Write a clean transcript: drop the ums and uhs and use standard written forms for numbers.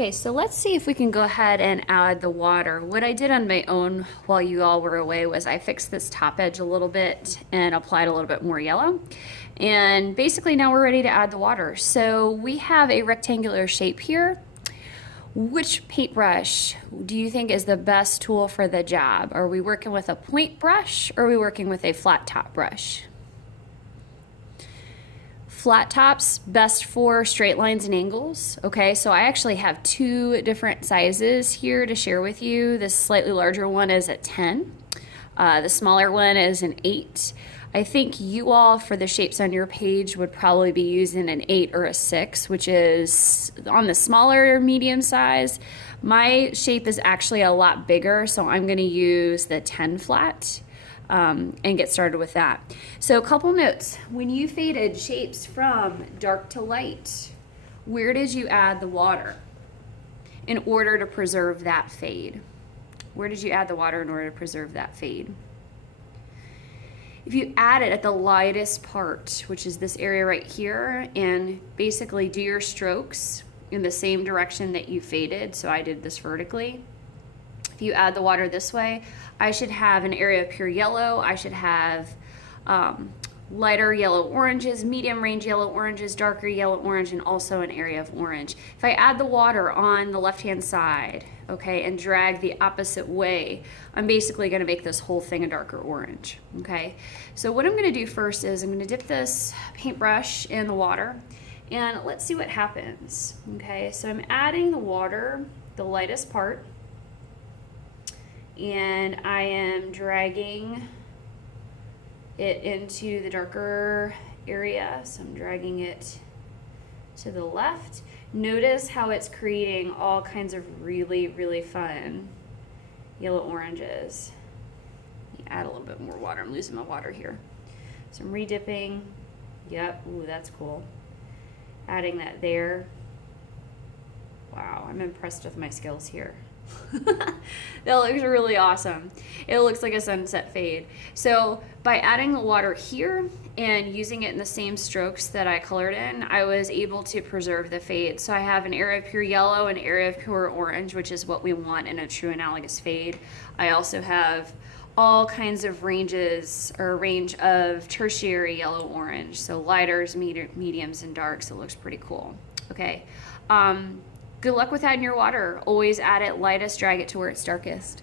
Okay, so let's see if we can go ahead and add the water. What I did on my own while you all were away was I fixed this top edge a little bit and applied a little bit more yellow. And basically now we're ready to add the water. So we have a rectangular shape here. Which paintbrush do you think is the best tool for the job? Are we working with a point brush or are we working with a flat top brush? Flat tops, best for straight lines and angles. Okay, so I actually have two different sizes here to share with you. This slightly larger one is at 10. The smaller one is an 8. I think you all, for the shapes on your page, would probably be using an 8 or a 6, which is on the smaller medium size. My shape is actually a lot bigger, so I'm gonna use the 10 flat. And get started with that. So a couple notes. When you faded shapes from dark to light, where did you add the water in order to preserve that fade? Where did you add the water in order to preserve that fade? If you add it at the lightest part, which is this area right here, and basically do your strokes in the same direction that you faded, so I did this vertically. If you add the water this way, I should have an area of pure yellow. I should have lighter yellow oranges, medium range yellow oranges, darker yellow orange, and also an area of orange. If I add the water on the left-hand side, okay, and drag the opposite way, I'm basically gonna make this whole thing a darker orange, okay? So what I'm gonna do first is I'm gonna dip this paintbrush in the water, and let's see what happens, okay? So I'm adding the water, the lightest part, and I am dragging it into the darker area. So I'm dragging it to the left. Notice how it's creating all kinds of really, really fun yellow oranges. Let me add a little bit more water. I'm losing my water here. So I'm redipping. Yep, ooh, that's cool. Adding that there. Wow, I'm impressed with my skills here. That looks really awesome. It looks like a sunset fade. So by adding the water here and using it in the same strokes that I colored in, I was able to preserve the fade. So I have an area of pure yellow, an area of pure orange, which is what we want in a true analogous fade. I also have all kinds of ranges or range of tertiary yellow orange, so lighters, mediums, and darks. It looks pretty cool. Okay. Good luck with adding your water. Always add it lightest, drag it to where it's darkest.